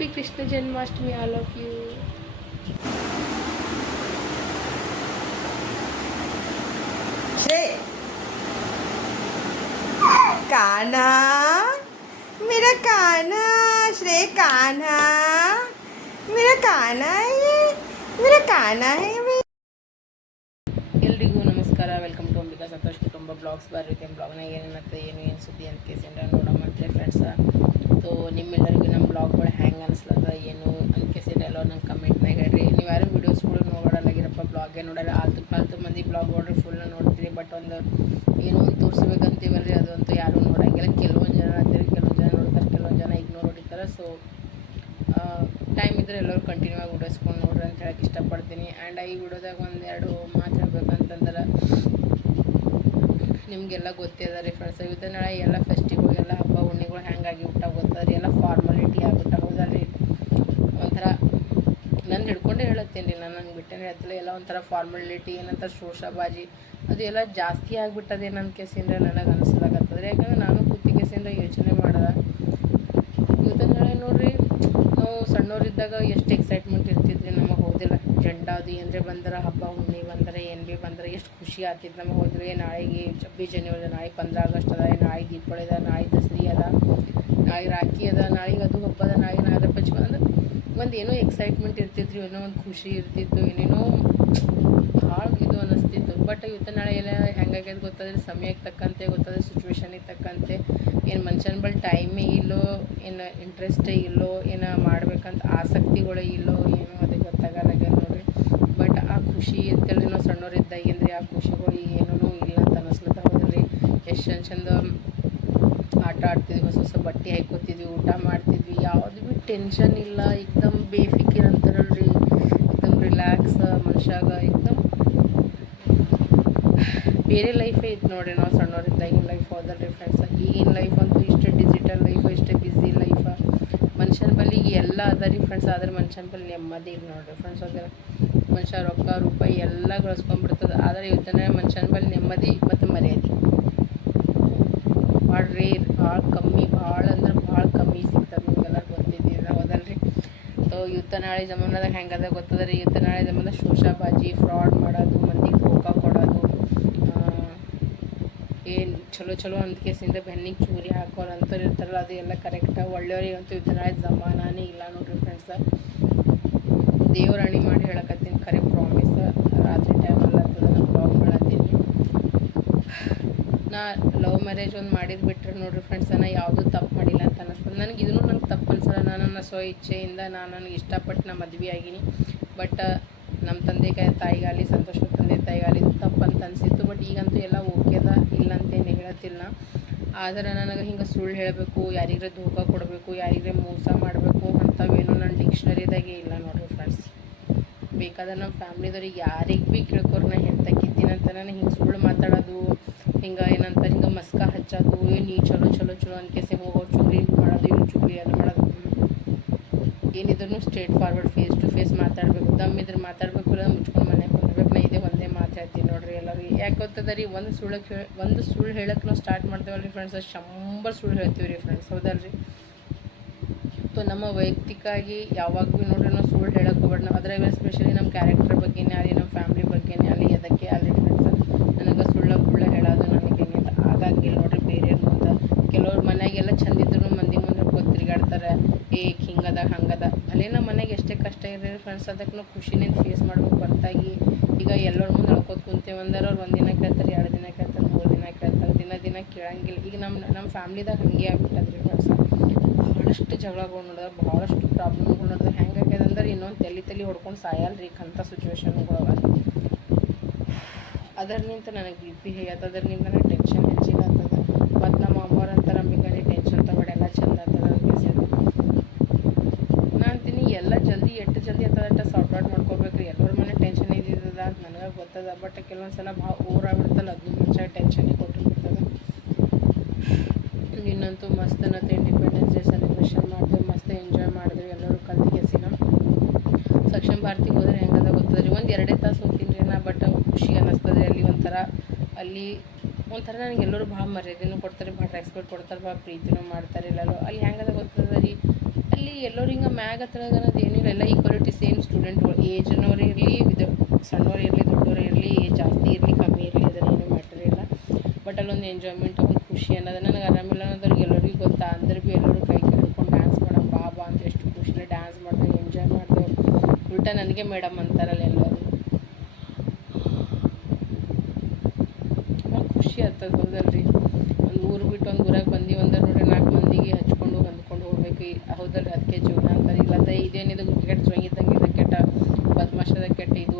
Happy Krishna Janmashtami all of you Kanha मेरा काना श्रे काना मेरा काना है मेरा काना है ಕುಟುಂಬ ಬ್ಲಾಗ್ಸ್ ಬರುತ್ತೆ ಬ್ಲಾಗ್ನಾಗ ಏನೇನತ್ತೆ ಏನು ಏನು ಸುದ್ದಿ ಅಂತ ಕೇಸಿಂದ ನೋಡಮಂತ್ರಿ ಫ್ರೆಂಡ್ಸ ಸೊ ನಿಮ್ಮೆಲ್ಲರಿಗೂ ನಮ್ಮ ಬ್ಲಾಗ್ಗಳು ಹ್ಯಾಂಗೆ ಅನಿಸ್ಲತ್ತ ಏನು ಅಂತ ಕೇಸಿಂದ ಎಲ್ಲೋ ನಂಗೆ ಕಮೆಂಟ್ನಾಗ ಹೇಳ್ರಿ. ನೀವು ಯಾರು ವೀಡಿಯೋಸ್ಗಳು ನೋಡೋಲ್ಲಾಗಿರಪ್ಪ ಬ್ಲಾಗೇ ನೋಡಲ್ಲ ಆಲ್ತು ಫಾಲ್ತು ಮಂದಿ ಬ್ಲಾಗ್ ನೋಡ್ರಿ ಫುಲ್ ನೋಡ್ತೀರಿ ಬಟ್ ಒಂದು ಏನೋ ಒಂದು ತೋರಿಸ್ಬೇಕಂತೀವಲ್ರಿ, ಅದಂತೂ ಯಾರೂ ನೋಡೋಂಗಿಲ್ಲ. ಕೆಲವೊಂದು ಜನ ಅಂತೀರಿ, ಕೆಲವೊಂದು ಜನ ನೋಡ್ತಾರೆ, ಕೆಲವೊಂದು ಜನ ಇಗ್ನೋರ್ ಹೊಡಿತಾರೆ. ಸೊ ಟೈಮ್ ಇದ್ದರೆ ಎಲ್ಲರೂ ಕಂಟಿನ್ಯೂ ಆಗಿ ವಿಡಿಯೋಸ್ಕೊಂಡು ನೋಡ್ರಿ ಅಂತ ಹೇಳಕ್ಕೆ ಇಷ್ಟಪಡ್ತೀನಿ. ಆ್ಯಂಡ್ ಈ ವಿಡಿಯೋದಾಗ ಒಂದೆರಡು ಮಾತು ಹೇಳ್ಬೇಕಂತಂದ್ರೆ ನಿಮಗೆಲ್ಲ ಗೊತ್ತಿದೆ ರೀ ಫ್ರೆಂಡ್ಸ್ ನಾಳೆ ಎಲ್ಲ ಫೆಸ್ಟಿವಲ್ ಎಲ್ಲ ಹಬ್ಬ ಹುಣ್ಣಿಗಳು ಹೆಂಗಾಗಿ ಊಟ ಗೊತ್ತದ್ರಿ ಎಲ್ಲ ಫಾರ್ಮಾಲಿಟಿ ಆಗ್ಬಿಟ್ಟ ರೀ? ಒಂಥರ ನಾನು ಹಿಡ್ಕೊಂಡೇ ಹೇಳತ್ತೀನಿ ನಾನು ನಂಗೆ ಬಿಟ್ಟೇನೆ ಹೇಳ್ತಿಲ್ಲ ಎಲ್ಲ ಒಂಥರ ಫಾರ್ಮಾಲಿಟಿ ಏನಂತ ಶೋಷಾಬಾಜಿ ಅದು ಎಲ್ಲ ಜಾಸ್ತಿ ಆಗಿಬಿಟ್ಟದೆ ನನ್ನ ಕೇಸಿಂದ ನನಗೆ ಅನಿಸ್ಲಾಗತ್ತದ್ರಿ ಯಾಕಂದ್ರೆ ನಾನು ಕೂತಿ ಕೇಸಿಂದ ಯೋಚನೆ ಮಾಡಿದೆ. ಇವತ್ತಿನ ನಾಳೆ ನೋಡ್ರಿ, ನಾವು ಸಣ್ಣವರಿದ್ದಾಗ ಎಷ್ಟು ಎಕ್ಸೈಟ್ಮೆಂಟ್ ಹೌದಿಲ್ಲ ಅದು ಏನರೆ ಬಂದ್ರೆ ಹಬ್ಬ ಹುಣ್ಣಿ ಬಂದರೆ ಏನು ಭೀ ಬಂದರೆ ಎಷ್ಟು ಖುಷಿ ಆಗ್ತಿತ್ತು. ನಮಗೆ ಹೋದ್ರೆ ನಾಳೆಗೆ ಛಬ್ಬೀಸ್ ಜನವರಿ ನಾಳೆ ಪಂದ್ರ ಆಗಸ್ಟ್ ಅದ ನಾಳೆ ದೀಪಾವಳಿ ಅದ ನಾಳೆ ದಸರಿ ಅದ ನಾಳೆ ರಾಖಿ ಅದ ನಾಳೆಗೆ ಅದು ಹಬ್ಬ ಅದ ನಾಳೆ ನಾಗರ ಪಂಚಮಿ. ಅಂದ್ರೆ ಒಂದು ಏನೋ ಎಕ್ಸೈಟ್ಮೆಂಟ್ ಇರ್ತಿತ್ತು, ಏನೋ ಒಂದು ಖುಷಿ ಇರ್ತಿತ್ತು, ಏನೇನೋ ಭಾಳ ಇದು ಅನ್ನಿಸ್ತಿತ್ತು ಬಟ್ ಇವತ್ತು ನಾಳೆ ಎಲ್ಲ ಹೆಂಗಾಗ್ಯದ ಗೊತ್ತಾದ್ರೆ, ಸಮಯಕ್ಕೆ ತಕ್ಕಂತೆ, ಗೊತ್ತಾದ್ರೆ ಸಿಚುವೇಶನಿಗೆ ತಕ್ಕಂತೆ, ಏನು ಮನುಷ್ಯನ ಬಳಿ ಟೈಮೇ ಇಲ್ಲೋ, ಏನು ಇಂಟ್ರೆಸ್ಟೇ ಇಲ್ಲೋ, ಏನು ಮಾಡ್ಬೇಕಂತ ಆಸಕ್ತಿಗಳೇ ಇಲ್ಲೋ, ಏನೋ ಅದಕ್ಕೆ ಗೊತ್ತಾಗಲ್ಲಾಗ್ಯದ ನೋಡ್ರಿ ಬಟ್ ಆ ಖುಷಿ ಅಂತೇಳಿ ನಾವು ಸಣ್ಣವರಿದ್ದಾಗಿಂದ್ರೆ ಆ ಖುಷಿಗಳು ಏನೂ ಇಲ್ಲ ಅಂತ ಅನಿಸ್ಲತ್ತ ಹೋದ್ರಿ? ಎಷ್ಟು ಚಂದ ಚಂದ ಆಟ ಆಡ್ತಿದ್ವಿ, ಹೊಸ ಹೊಸ ಬಟ್ಟೆ ಹಾಕೋತಿದ್ವಿ ಊಟ ಮಾಡ್ತಿದ್ವಿ. ಯಾವುದು ಭೀ ಟೆನ್ಷನ್ ಇಲ್ಲ ಏಕ್ದಮ್ ಬೇಫಿಕಿರ್ ಅಂತಾರಲ್ರಿ ಏಕ್ದಮ್ ರಿಲ್ಯಾಕ್ಸ್ ಮನುಷ್ಯಾಗ ಏಕ್ದಮ್ ಬೇರೆ ಲೈಫೇ ಇತ್ತು ನೋಡ್ರಿ ನಾವು ಸಣ್ಣವರಿದ್ದಾಗಿನ ಲೈಫ್ ಹೋದಲ್ರಿ ಫ್ರೆಂಡ್ಸ್ ಈಗಿನ ಲೈಫ್ ಅಂತೂ ಇಷ್ಟೇ ಡಿಜಿಟಲ್ ಲೈಫ್ ಇಷ್ಟೇ ಬ್ಯುಸಿ ಲೈಫ್ ಮನುಷ್ಯನ ಬಳಿ ಎಲ್ಲ ಅದ ರೀ ಫ್ರೆಂಡ್ಸ್ ಆದ್ರೆ ಮನುಷ್ಯನ ಬಳಿ ನೆಮ್ಮದಿ ಇಲ್ಲ ನೋಡಿರಿ ಫ್ರೆಂಡ್ಸ್ ಹೋದ್ರೆ ಮನುಷ್ಯ ರೊಕ್ಕ, ರೂಪಾಯಿ ಎಲ್ಲ ಗಳಿಸ್ಕೊಂಡ್ಬಿಡ್ತದೆ. ಆದರೆ ಇವತ್ತಿನ ಮನುಷ್ಯನ ಬಳಿ ನೆಮ್ಮದಿ ಮತ್ತು ಮರ್ಯಾದೆ. ಭಾಳ ರೇರ್ ಭಾಳ ಕಮ್ಮಿ, ಭಾಳ ಅಂದ್ರೆ ಭಾಳ ಕಮ್ಮಿ ಸಿಗ್ತದೆ ನಿಮ್ಗೆಲ್ಲ ಗೊತ್ತಿದ್ದೀರ? ಹೌದಲ್ರಿ? ಸೊ ಇವತ್ತು ನಾಳೆ ಜಮಾನದಾಗ ಹೆಂಗದ ಗೊತ್ತದ ರೀ? ಇವತ್ತು ನಾಳೆ ಜಮಾನ ಶೋಷಾಬಾಜಿ ಫ್ರಾಡ್ ಮಾಡೋದು, ಮಂದಿಗೆ ಧೋಕಾ ಕೊಡೋದು ಏನು ಚಲೋ ಚಲೋ ಅಂತ ಕೇಸಿಂದ ಬೆನ್ನಿಗೆ ಚೂರಿ ಹಾಕೋರು ಅಂಥವ್ರು ಇರ್ತಾರಲ್ಲ, ಅದು ಎಲ್ಲ ಕರೆಕ್ಟಾಗಿ ಒಳ್ಳೆಯವ್ರಿಗೆ ಅಂತೂ ಜಮಾನಾನೇ ಇಲ್ಲ ನೋಡ್ರಿ ಫ್ರೆಂಡ್ಸ ದೇವ್ರ ಅಣಿ ಮಾಡಿ ಹೇಳಕತ್ತೀನಿ. ಕರೆ ಪ್ರಾಮಿಸ್ ರಾತ್ರಿ ಟೈಮಲ್ಲಿ ನಾನು ಬ್ಲಾಗ್ ಮಾಡತ್ತೀನಿ. ನಾ ಲವ್ ಮ್ಯಾರೇಜ್ ಒಂದು ಮಾಡಿದ್ ಬಿಟ್ರೆ ನೋಡ್ರಿ ಫ್ರೆಂಡ್ಸ್ ನಾ ಯಾವುದೂ ತಪ್ಪು ಮಾಡಿಲ್ಲ ಅಂತ ಅನ್ನಿಸ್ತದೆ ನನಗೆ ಇದನ್ನು ನಂಗೆ ತಪ್ಪು ಅನ್ಸಲ್ಲ. ನಾನು ನನ್ನ ಸ್ವ ಇಚ್ಛೆಯಿಂದ ನಾನು ನನಗೆ ಇಷ್ಟಪಟ್ಟು ನಾ ಮದುವೆ ಆಗೀನಿ ಬಟ್ ನಮ್ಮ ತಂದೆ ಕ ತಾಯಿಗಾಲಿ ಸಂತೋಷ ತಂದೆ ತಾಯಿಗಾಗಲಿ ತಪ್ಪಂತ ಅನಿಸಿತ್ತು ಬಟ್ ಈಗಂತೂ ಎಲ್ಲ ಓಕೆ ಅದ ಇಲ್ಲ ಅಂತೇನು ಹೇಳತ್ತಿಲ್ಲ. ಆದರೆ ನನಗೆ ಹಿಂಗೆ ಸುಳ್ಳು ಹೇಳಬೇಕು, ಯಾರಿಗ್ರೆ ದೂಕ ಕೊಡಬೇಕು, ಯಾರಿಗ್ರೆ ಮೋಸ ಮಾಡಬೇಕು ಅಂಥವೇನು ನನ್ನ ಡಿಕ್ಷನರಿದಾಗೆ ಇಲ್ಲ ನೋಡಿರಿ ಫ್ರೆಂಡ್ಸ್ ಬೇಕಾದ್ರೆ ನಮ್ಮ ಫ್ಯಾಮ್ಲಿದವ್ರಿಗೆ ಯಾರಿಗೆ ಭೀ ಕೇಳ್ಕೊರು, ನಾ ಅಂತ ನಾನು ಹಿಂಗೆ ಸುಳ್ಳು ಮಾತಾಡೋದು, ಹಿಂಗೆ ಏನಂತ ಹಿಂಗೆ ಮಸ್ಕ ಹಚ್ಚೋದು ನೀ ಚಲೋ ಚಲೋ ಚಲೋ ಅನ್ಕೇಸಿ ಹೋಗೋ ಚುಗ್ಲಿ ಮಾಡೋದು ಇವ್ರು ಚುಗ್ಲಿ ಅದು ಮಾಡೋದು. ಏನಿದ್ರು straight forward face to face ಮಾತಾಡಬೇಕು, ದಮ್ ಇದ್ರೆ ಮಾತಾಡಬೇಕು ಇಲ್ಲ ಮುಚ್ಕೊಂಡು ಮನೆಗೆ ಕುಂದ್ರಬೇಕು ನಾ ಇದೇ ಒಂದೇ ಮಾತಾಡ್ತೀನಿ ನೋಡ್ರಿ ಎಲ್ಲರೂ ಯಾಕೆ ರೀ. ಒಂದು ಸುಳ್ಳಕ್ಕೆ ಹೇಳಿ ಒಂದು ಸುಳ್ಳು ಹೇಳಕ್ಕೆ ನಾವು ಸ್ಟಾರ್ಟ್ ಮಾಡ್ತೇವಲ್ಲ ರೀ ಫ್ರೆಂಡ್ಸ್ ಶಂಬರ್ ಸುಳ್ಳು ಹೇಳ್ತೀವಿ ರೀ ಫ್ರೆಂಡ್ಸ್ ಹೌದಲ್ರಿ? ಸೊ ನಮ್ಮ ವೈಯಕ್ತಿಕಾಗಿ ಯಾವಾಗ ನೋಡ್ರಿ ನಾವು ಸುಳ್ಳು ಹೇಳಕ್ಕೆ ಹೋಗ್ಬೇಡ ನಾವು ಅದ್ರಾಗ ಎಸ್ಪೆಷಲಿ ನಮ್ಮ ಕ್ಯಾರೆಕ್ಟರ್ ಬಗ್ಗೆನೇ ಆಗಲಿ ನಮ್ಮ ಫ್ಯಾಮ್ಲಿ ಬಗ್ಗೆನೇ ಆಗಲಿ ಅದಕ್ಕೆ ಆಗಲಿ ಫ್ರೆಂಡ್ಸ್ ನನಗೆ ಸುಳ್ಳ ಗುಳ್ಳ ಹೇಳೋದು ನನಗೆ ಆಗಂಗಿಲ್ಲ ನೋಡ್ರಿ ಬೇರೆ ಮುಂದೆ ಕೆಲವ್ರು ಮನೆಯಾಗೆಲ್ಲ ಚಂದಿದ್ರು ಮಂದಿ ಮುಂದೆ ಹೋಗಿ ತಿರುಗಾಡ್ತಾರೆ ಹಿಂಗದ ಹಂಗದ ಅಲ್ಲೇ ನಮ್ಮ ಮನೆಗೆ ಎಷ್ಟೇ ಕಷ್ಟ ಇರಲಿ ಫ್ರೆಂಡ್ಸ್ ಅದಕ್ಕೆ ನಾವು ಖುಷಿನಿಂದ ಫೇಸ್ ಮಾಡ್ಬೇಕು ಹೊರತಾಗಿ ಈಗ ಎಲ್ಲರ ಮುಂದೆ ಅಳ್ಕೋತ ಕುಂತೇವೆ ಅಂದ್ರೆ ಅವ್ರು ಒಂದು ದಿನ ಕೇಳ್ತಾರೆ ಎರಡು ದಿನ ಕೇಳ್ತಾರೆ ಮೂರು ದಿನ ಕೇಳ್ತಾರೆ ದಿನ ದಿನ ಕೇಳಂಗಿಲ್ಲ ಈಗ ನಮ್ಮ ನಮ್ಮ ಫ್ಯಾಮ್ಲಿದಾಗ ಹಂಗೆ ಆಗ್ಬಿಟ್ಟದ್ರಿ ಫ್ರೆಂಡ್ಸ್ ಭಾಳಷ್ಟು ಜಗಳಗಳು ನೋಡಿದ್ರೆ ಭಾಳಷ್ಟು ಪ್ರಾಬ್ಲಮ್ಗಳು ನೋಡಿದ್ರೆ ಹೆಂಗೆ ಆಗ್ಯದ ಅಂದ್ರೆ ಇನ್ನೊಂದು ತಲೆ ತಲೆ ಹೊಡ್ಕೊಂಡು ಸಾಯಲ್ರಿ ಅಂಥ ಸಿಚುವೇಶನ್ಗಳು ಅವ. ಅದರ್ನಿಂತ ನನಗೆ ಬಿ ಪಿ ಹೇಗತ್ತ ಅದರ್ನಿಂದ ನನಗೆ ಟೆನ್ಷನ್ ಹೆಚ್ಚಿಗೆ ಆಗ್ತದೆ. ಮತ್ತು ನಮ್ಮ ಅಮ್ಮವ್ರು ಅಂತಾರೆ ನಮಗೆ ಟೆನ್ಷನ್ ತಗೊಂಡು ಎಲ್ಲ ಚಂದ ಆಗ್ತದೆ ನಾನು ಅಂತೀನಿ ಎಲ್ಲ ಜಲ್ದಿ, ಎಷ್ಟು ಜಲ್ದಿ ಆಗ್ತದಟ್ಟ ಸಾರ್ಟ್ ಔಟ್ ಮಾಡ್ಕೋಬೇಕ್ರಿ. ಎಲ್ಲರ ಮನೆ ಟೆನ್ಷನ್ ಇದ್ದಿದ್ದದ ಅಂತ ನನಗೆ ಗೊತ್ತದ ಬಟ್ ಕೆಲವೊಂದು ಸಲ ಭಾಳ ಓವರ್ ಆಗ್ಬಿಡ್ತಲ್ಲ ಅದನ್ನ ಮುಂಚೆ ಟೆನ್ಷನಿಗೆ ಇನ್ನಂತೂ ಮಸ್ತ್ ಅನ್ನತ್ತೆ ಇಂಡಿಪೆಂಡೆನ್ಸ್ ಡೇ ಸೆಲೆಬ್ರೇಷನ್ ಮಾಡಿದ್ವಿ ಮಸ್ತ್ ಎಂಜಾಯ್ ಮಾಡಿದ್ವಿ ಎಲ್ಲರೂ ಕಲ್ತಿಗೆಸಿನ ಸಕ್ಷಮ ಭಾರತಿಗೆ ಹೋದ್ರೆ ಹೆಂಗದ ರೀ ಒಂದು ಎರಡೇ ತಾಸು ಹೋಗ್ತೀನಿ ರೀ ನಾ ಬಟ್ ಖುಷಿ ಅನ್ನಿಸ್ತದೆ ಅಲ್ಲಿ ಒಂಥರ ಅಲ್ಲಿ ಒಂಥರ ನನಗೆ ಎಲ್ಲರೂ ಭಾಳ ಮರ್ಯಾದೆನೂ ಕೊಡ್ತಾರೆ, ಭಾಳ ರೆಸ್ಪೆಕ್ಟ್ ಕೊಡ್ತಾರೆ, ಭಾಳ ಪ್ರೀತಿನೂ ಮಾಡ್ತಾರೆ ಎಲ್ಲರೂ. ಅಲ್ಲಿ ಹೆಂಗದ ಗೊತ್ತದ ರೀ, ಅಲ್ಲಿ ಎಲ್ಲರೂ ಹಿಂಗೆ ಮ್ಯಾಗ ಹತ್ರ ಅನ್ನೋದು ಏನಿಲ್ಲ ಎಲ್ಲ ಈಕ್ವಾಲಿಟಿ ಸೇಮ್ ಸ್ಟೂಡೆಂಟ್ಗಳು ಏಜ್ನವ್ರು ಇರಲಿ ವಿದ್ ಸಣ್ಣವ್ರು ಇರಲಿ, ದೊಡ್ಡವ್ರು ಇರಲಿ, ಏಜ್ ಜಾಸ್ತಿ ಇರಲಿ, ಕಮ್ಮಿ ಇರಲಿ ಅದ್ರೇನು ಮ್ಯಾಟರ್ ಇಲ್ಲ. ಬಟ್ ಅಲ್ಲೊಂದು ಎಂಜಾಯ್ಮೆಂಟ್ ಖುಷಿ ಅನ್ನೋದು ನನಗೆ ಆರಾಮಿಲ್ಲ ಅನ್ನೋದ್ರಿಗೆ ಎಲ್ಲರಿಗೂ ಗೊತ್ತಾ? ಅಂದ್ರೆ ಭೀ ಎಲ್ಲರೂ ಕೈ ಹಿಡ್ಕೊಂಡು ಡ್ಯಾನ್ಸ್ ಮಾಡೋ ಬಾ ಬಾ ಅಂತ ಎಷ್ಟು ಖುಷಿನೇ ಡ್ಯಾನ್ಸ್ ಮಾಡಿದೆ ಎಂಜಾಯ್ ಮಾಡಿದೆ. ಉಲ್ಟಾ ನನಗೆ ಮೇಡಮ್ ಅಂತಾರಲ್ಲ ಎಲ್ಲರೂ. ಖುಷಿ ಆಗ್ತದೆ ಹೌದಲ್ರಿ? ಒಂದು ಊರು ಬಿಟ್ಟು ಒಂದು ಊರಾಗ ಬಂದು, ಒಂದರ ನೋಡ್ರಿ ನಾಲ್ಕು ಮಂದಿಗೆ ಹಚ್ಕೊಂಡು ಹೊಂದ್ಕೊಂಡು ಹೋಗ್ಬೇಕು. ಹೌದಲ್ರಿ ಅದಕ್ಕೆ ಜೀವನ ಅಂತಾರೆ. ಇಲ್ಲಂದ್ರೆ ಇದೇನಿದು ಕೆಟ್ಟ ಇದ್ದಂಗೆ ಇದು ಕೆಟ್ಟ ಬದ್ಮಾಷದ ಕೆಟ್ಟ ಇದು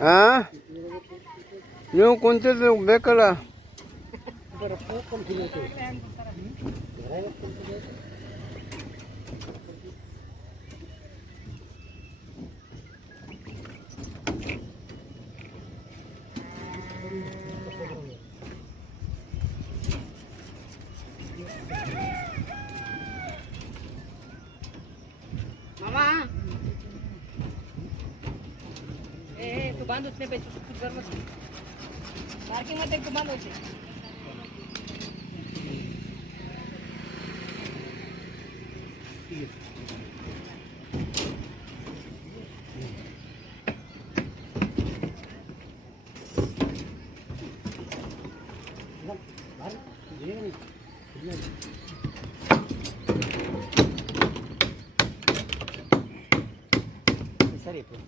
ಹಾಂ ನೀವು ಕುಂತಿದ್ದು ಬೇಕಲ್ಲ बांध उसने पे कुछ कर मत पार्किंग में देखो बांध उसे Sarı yapıyorum.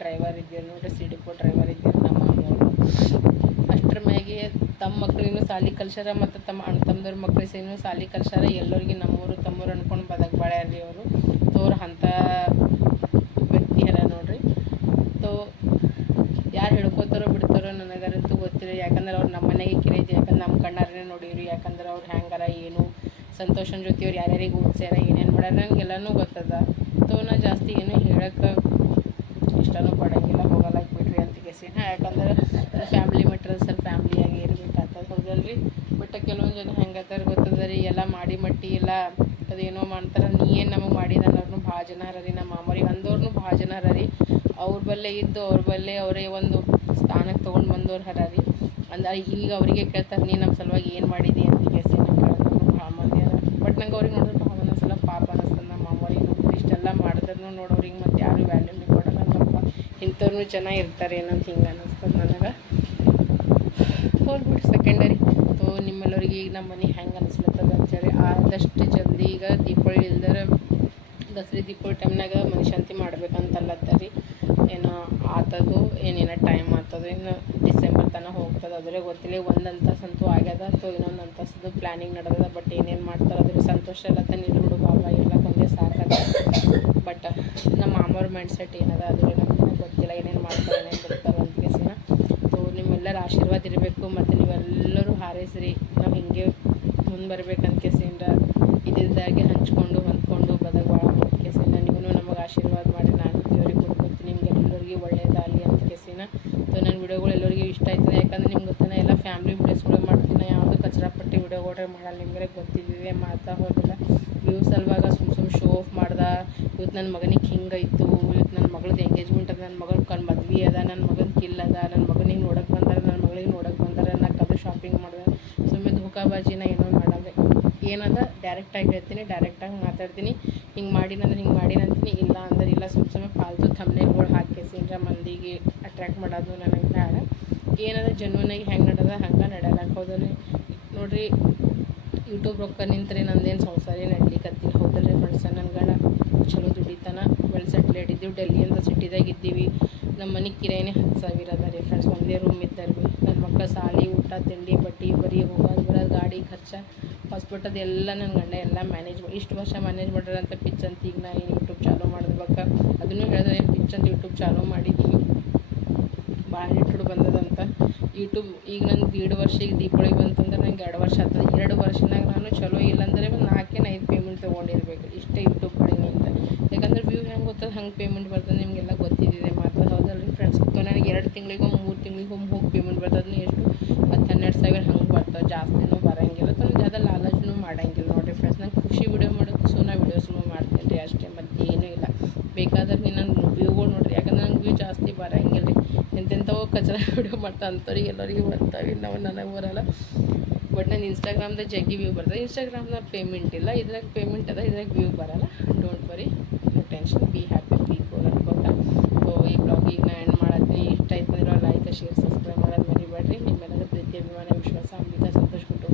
ಡ್ರೈವರ್ ಇದ್ದೀರಿ ನೋಡ್ರಿ ಸಿ ಡಿ ಡ್ರೈವರ್ ಇದ್ದೀರಿ ನಮ್ಮ ಮಾಮೂರು ಅಷ್ಟರ ಮ್ಯಾಗೆ ತಮ್ಮ ಮಕ್ಳಿಗೂ ಸಾಲಿ ಕಲ್ಸಾರ ಮತ್ತು ತಮ್ಮ ಅಣ್ಣ ತಮ್ಮದವ್ರ ಮಕ್ಳಿಗೆ ಸೇನು ಸಾಲಿ ಕಲ್ಸಾರ ಎಲ್ಲರಿಗೆ ನಮ್ಮೂರು, ತಮ್ಮೂರು ಅನ್ಕೊಂಡು ಬದಕ್ ಬಾಳ್ಯಾರ್ರಿ ಅವರು. ತೋರ್ ಅಂಥ ವ್ಯಕ್ತಿ ಹರ ನೋಡ್ರಿ. ತೋ, ಯಾರು ಹೇಳ್ಕೊತಾರೋ ಬಿಡ್ತಾರೋ ನನಗಂತೂ ಗೊತ್ತಿಲ್ಲ. ಯಾಕಂದ್ರೆ ಅವ್ರು ನಮ್ಮ ಮನೆಗೆ ಕಿರೈತಿ ಯಾಕಂದ್ರೆ ನಮ್ಮ ಕಣ್ಣಾರನೇ ನೋಡಿರಿ ಯಾಕಂದ್ರೆ ಅವ್ರು ಹ್ಯಾಂಗಾರ, ಏನು, ಸಂತೋಷನ ಜೊತೆ ಅವ್ರು ಯಾರ್ಯಾರಿಗೆ ಓದ್ಸ್ಯಾರ ಏನೇನು ಮಾಡ್ಯಾರ ನಂಗೆಲ್ಲನೂ ಗೊತ್ತದ. ತೋ ನಾ ಜಾಸ್ತಿ ಏನು ಹೇಳಕ್ಕೆ ಇಷ್ಟನೂ ಪಡೋಂಗಿಲ್ಲ ಹೋಗಲ್ಲ ಬಿಡ್ರಿ ಅಂತ ಕೇಸಿನ. ಯಾಕಂದ್ರೆ ಫ್ಯಾಮಿಲಿ ಮೆಟ್ರಲ್ ಸರ್ ಫ್ಯಾಮ್ಲಿಯಾಗಿ ಇರ್ಬೇಕಾಗ್ತದೆ ಹೌದಲ್ರಿ? ಬಟ್ ಕೆಲವೊಂದು ಜನ ಹೆಂಗತ್ತಾರ ಗೊತ್ತದ ರೀ, ಎಲ್ಲ ಮಾಡಿ ಮಟ್ಟಿ ಎಲ್ಲ ಅದೇನೋ ಮಾಡ್ತಾರೆ. ನೀ ಏನು ನಮಗೆ ಮಾಡಿದ ಭಾಳ ಜನ ರೀ, ನಮ್ಮ ಮಾಮರಿ ಅಂದವ್ರನ್ನೂ ಭಾಳ ಜನ ಹರ ರೀ. ಅವ್ರ ಬಲ್ಲೇ ಇದ್ದು ಅವ್ರ ಬಲ್ಲೇ ಅವರೇ ಒಂದು ಸ್ಥಾನಕ್ಕೆ ತೊಗೊಂಡು ಬಂದವ್ರು ಹರ ರೀ. ಅಂದ್ರೆ ಈಗ ಅವರಿಗೆ ಕೇಳ್ತಾರೆ, ನೀ ನಮ್ಮ ಸಲುವಾಗಿ ಏನು ಮಾಡಿದೆ ಅಂತ ಕೇಳೋದು ಭಾಳ ಮಂದಿ ಅದ ಬಟ್ ನಂಗೆ ಅವ್ರಿಗೆ ನೋಡಿದ್ರೆ ಭಾಳ ಒಂದೊಂದ್ಸಲ ಪಾಪ ಅನ್ನಿಸ್ತದೆ ನಮ್ಮ ಮಾಮೂರಿ ಇಷ್ಟೆಲ್ಲ ಮಾಡಿದ್ರು ನೋಡೋರಿಗೆ ಮತ್ತು ಯಾರು ವ್ಯಾಲ್ಯೂನೇ ಕೊಡಲ್ಲ ನಮ್ಮಪ್ಪ ಜನ ಇರ್ತಾರೆ ಏನಂತ ಹಿಂಗೆ ಅನ್ನಿಸ್ತದೆ ನನಗೆ. ಹೋಗ್ಬಿಟ್ಟು ಸೆಕೆಂಡರಿ ಸೊ ನಿಮ್ಮೆಲ್ಲರಿಗೆ ಈಗ ನಮ್ಮ ಮನೆ ಹೆಂಗೆ ಅನಿಸ್ಲತ್ತದ ಅಂತೇಳಿ. ಆದಷ್ಟು ಜಲ್ದಿ ಈಗ ದೀಪಾವಳಿ ಇಲ್ದರ ದಸರಾ ದೀಪಾವಳಿ ಟೈಮ್ನಾಗ ಮನಶಾಂತಿ ಮಾಡ್ಬೇಕಂತಲ್ಲತ್ತರಿ ಏನೋ ಆತದು ಏನೇನೋ ಟೈಮ್ ಆಗ್ತದೆ ಇನ್ನು ಡಿಸೆಂಬರ್ ತನಕ ಹೋಗ್ತದೆ ಅದ್ರೆ ಗೊತ್ತಿಲ್ಲ ಒಂದು ಅಂತಸ್ತಂತೂ ಆಗ್ಯದ ಸೊ ಇನ್ನೊಂದು ಅಂತಸ್ತದು ಪ್ಲ್ಯಾನಿಂಗ್ ನಡೆದದ ಬಟ್ ಏನೇನು ಮಾಡ್ತಾರೆ ಅದ್ರ ಸಂತೋಷ ಎಲ್ಲತ್ತ ನಿಲ್ಬಿಡು ಬಾಬಾ ಎಲ್ಲ ಕೊಂದೇ ಸಾಕದ ಬಟ್ ನಮ್ಮ ಮಾಮವ್ರ ಮೈಂಡ್ ಸೆಟ್ ಏನದ ಅದು ನಮ್ಗೆ ಗೊತ್ತಿಲ್ಲ ಏನೇನು ಮಾಡ್ತಾರೆ ಏನೇನು ಬಿಡ್ತಾರೆ ಅಂತ ಕೇಸಿನ ಸೊ ನಿಮ್ಮೆಲ್ಲರ ಆಶೀರ್ವಾದ ಇರಬೇಕು ಮತ್ತು ನೀವೆಲ್ಲರೂ ಹಾರೈಸ್ರಿ ನಾವು ಹಿಂಗೆ ಮುಂದೆ ಬರ್ಬೇಕಂತ ಕೇಸಿಂದ ಇದ್ದಿದ್ದಾಗೆ ಹಂಚ್ಕೊಂಡು ಹೊಂದ್ಕೊಂಡು ಬದಲಾವಣೆ ಅಂತ ಕೇಸಿನ ನೀವು ನಮಗೆ ಆಶೀರ್ವಾದ ಮಾಡಿ ನಾನು ದೇವ್ರಿಗೆ ಕೊಟ್ಕೊತೀನಿ ನಿಮ್ಗೆ ಎಲ್ಲರಿಗೂ ಒಳ್ಳೇದಾಗಲಿ ಅಂತ ಕೇಸಿನ ಸೊ ನನ್ನ ವಿಡಿಯೋಗಳು ಎಲ್ಲರಿಗೂ ಇಷ್ಟ ಆಯ್ತದೆ ಯಾಕಂದ್ರೆ ನಿಮ್ಗೆ ಗೊತ್ತಾನೆ ಎಲ್ಲ ಫ್ಯಾಮ್ಲಿ ವಿಡಿಯೋಸ್ಗಳು ಮಾಡ್ತೀನಿ ಯಾವುದು ಕಚರಾಪಟ್ಟಿ ವಿಡಿಯೋಗಳು ಮಾಡಲ್ಲ ನಿಮಗೆ ಗೊತ್ತಿದ್ದಿದೆ ಮಾತಾ ಹೋದಿಲ್ಲ ವ್ಯೂಸ್ ಸಲುವಾಗ ಸುಮ್ ಸುಮ್ ಶೋ ಆಫ್ ಮಾಡ್ದ ಇವತ್ತು ನನ್ನ ಮಗನಿಗೆ ಹಿಂಗಾಯ್ತು ಇವತ್ತು ನನ್ನ ಮಗಳದ್ದು ಎಂಗೇಜ್ಮೆಂಟ್ ಅದ ನನ್ನ ಮಗಳ ಕಣ್ ಮದ್ವೆ ಅದ ನನ್ನ ಮಗನ ಕಿಲ್ ಅದ ನನ್ನ ಮಗನಿಗೆ ನೋಡಕ್ಕೆ ಬಂದಾರ ನನ್ನ ಮಗಳಿಗೆ ನೋಡಕ್ಕೆ ಬಂದಾರ ನಾ ಕದು ಶಾಪಿಂಗ್ ಮಾಡಿದೆ. ಸುಮ್ಮನೆ ಧೋಕಾಬಾಜಿನ ಏನೋ ಮಾಡದೆ. ಏನದ? ಡೈರೆಕ್ಟಾಗಿ ಹೇಳ್ತೀನಿ ಡೈರೆಕ್ಟಾಗಿ ಮಾತಾಡ್ತೀನಿ. ಹಿಂಗೆ ಮಾಡಿನಂದ್ರೆ ಹಿಂಗೆ ಮಾಡಿನಂತೀನಿ ಇಲ್ಲ ಅಂದ್ರೆ ಇಲ್ಲ ಸುಮ್ಮ ಸುಮ್ಮನೆ ಫಾಲ್ತು ಹಾಕಿ ಹಾಕೇಸಿಂದ್ರ ಮಂದಿಗೆ ಅಟ್ರ್ಯಾಕ್ಟ್ ಮಾಡೋದು ನನಗೆ ಬೇಡ. ಏನದ? ಜನ್ವನಾಗಿ ಹೆಂಗೆ ನಡೆದ ಹಂಗೆ ನಡೆಯಲ್ಲ ಹೌದಲ್ರಿ ನೋಡಿರಿ ಯೂಟ್ಯೂಬ್ ರೊಕ್ಕ ನಿಂತರೆ ನಂದೇನು ಸಂಸಾರ ನಡ್ಲಿಕ್ಕತ್ತಿಲ್ಲ ಹೌದಲ್ರಿ ಫ್ರೆಂಡ್ಸ ನನ್ನ ಚಲೋ ದುಡಿತಾನ ಸೆಟ್ಲ್ ಇದ್ದೀವಿ ಡೆಲ್ಲಿ ಅಂತ ಸಿಟಿದಾಗ ಇದ್ದೀವಿ. ನಮ್ಮ ಮನೆ ಕಿರಾಯಿನೇ ಹತ್ತು ಸಾವಿರ ಅದ ರೀ ಫ್ರೆಂಡ್ಸ್ ಒಂದೇ ರೂಮ್ ಇದ್ದಾರೆ ಭೀ ನನ್ನ ಮಕ್ಕಳ ಸಾಲಿ, ಊಟ, ತಿಂಡಿ, ಬಟ್ಟೆ, ಬರೀ ಹೋಗೋದು, ಬರೋದು, ಗಾಡಿ, ಖರ್ಚ ಹಾಸ್ಪಿಟಲ್ ಎಲ್ಲ ನನ್ನ ಗಂಡ ಎಲ್ಲ ಮ್ಯಾನೇಜ್ ಇಷ್ಟು ವರ್ಷ ಮ್ಯಾನೇಜ್ ಮಾಡಿರಂತ ಪಿಚ್ ಅಂತ ಈಗ ನಾ ಏನು ಯೂಟ್ಯೂಬ್ ಚಾಲೂ ಮಾಡಿದ್ಬೇಕ ಅದನ್ನು ಹೇಳಿದ್ರೆ ಏನು ಪಿಚ್ ಅಂತ ಯೂಟ್ಯೂಬ್ ಚಾಲೂ ಮಾಡಿದ್ದೀವಿ ಭಾಳ ಹಿಟ್ಟು ಬಂದದಂತ. ಯೂಟ್ಯೂಬ್ ಈಗ ನಂಗೆ ಎರಡು ವರ್ಷ ಈಗ ದೀಪಾವಳಿ ಬಂತಂದ್ರೆ ನಂಗೆ ಎರಡು ವರ್ಷ ಆಗ್ತದೆ ಎರಡು ವರ್ಷನಾಗ ನಾನು ಚಲೋ ಇಲ್ಲಾಂದರೆ ಒಂದು ನಾಲ್ಕೇನು ಐದು ಪೇಮೆಂಟ್ ತೊಗೊಂಡಿರ್ಬೇಕು ಇಷ್ಟೇ ಯೂಟ್ಯೂಬ್ ಕಡೆಯಿಂದ ಯಾಕಂದ್ರೆ ವ್ಯೂ ಹೆಂಗೆ ಪೇಮೆಂಟ್ ಬರ್ತದೆ ನಿಮಗೆಲ್ಲ ಗೊತ್ತಿದ್ದಿದೆ ಹೌದಲ್ಲ ರೀ ಫ್ರೆಂಡ್ಸ್ ನನಗೆ ಎರಡು ತಿಂಗಳಿಗೊಮ್ಮೆ, ಮೂರು ತಿಂಗಳಿಗೊಮ್ಮೆ ಹೋಗಿ ಪೇಮೆಂಟ್ ಬರ್ತದೆ. ಎಷ್ಟು? ಹತ್ತು, ಹನ್ನೆರಡು ಸಾವಿರ ಹಂಗೆ ಬರ್ತವೆ ಜಾಸ್ತಿನೂ ಬರೋಂಗಿಲ್ಲ. ನನಗೆ ನಂಗೆ ಲಾಲಚನೂ ಮಾಡೋಂಗಿಲ್ಲ ನೋಡಿರಿ ಫ್ರೆಂಡ್ಸ್ ನಂಗೆ ಖುಷಿ ವಿಡಿಯೋ ಮಾಡೋದು ಸೊ ನಾ ವೀಡಿಯೋಸ್ನೂ ಮಾಡ್ತೀನಿ ರೀ ಅಷ್ಟೇ. ಮತ್ತು ಏನೂ ಇಲ್ಲ. ಬೇಕಾದ್ರೆ ನೀವು ನನ್ನ ವ್ಯೂಗಳು ನೋಡಿರಿ. ಯಾಕಂದ್ರೆ ನಂಗೆ ವ್ಯೂ ಜಾಸ್ತಿ ಬರೋಂಗಿಲ್ಲ ರೀ ಎಂತೆಂಥವು ಕಚರ ವಿಡಿಯೋ ಮಾಡ್ತಾ ಅಂಥವ್ರಿಗೆ ಎಲ್ಲರಿಗೂ ಬರ್ತಾವೆ. ನಾವು ನನಗೆ ಬರೋಲ್ಲ ಬಟ್ ನಾನು ಇನ್ಸ್ಟಾಗ್ರಾಮ್ದಾಗ ಜಗ್ಗಿ ವ್ಯೂ ಬರ್ತದೆ. ಇನ್ಸ್ಟಾಗ್ರಾಮ್ನಾಗ ಪೇಮೆಂಟ್ ಇಲ್ಲ. ಇದ್ರಾಗ ಪೇಮೆಂಟ್ ಅದ, ಇದ್ರಾಗ ವ್ಯೂ ಬರೋಲ್ಲ. Don't worry tension be happy be cool ಅನ್ಕೋತ so ಈ ಬ್ಲಾಗಿಗೆ ನಾ ಏನು ಮಾಡತ್ತೀನಿ ಇಷ್ಟ ಆಯ್ತು ಅಂದ್ರೆ ಲೈಕ್ ಶೇರ್ ಸಬ್ಸ್ಕ್ರೈಬ್ ಮಾಡೋದು ಮರಿಬೇಡ್ರಿ. ನಿಮ್ಮೆಲ್ಲರ ಪ್ರೀತಿ, ಅಭಿಮಾನ, ವಿಶ್ವಾಸ, ಅಂಬಿಕಾ ಕೊಟ್ಟು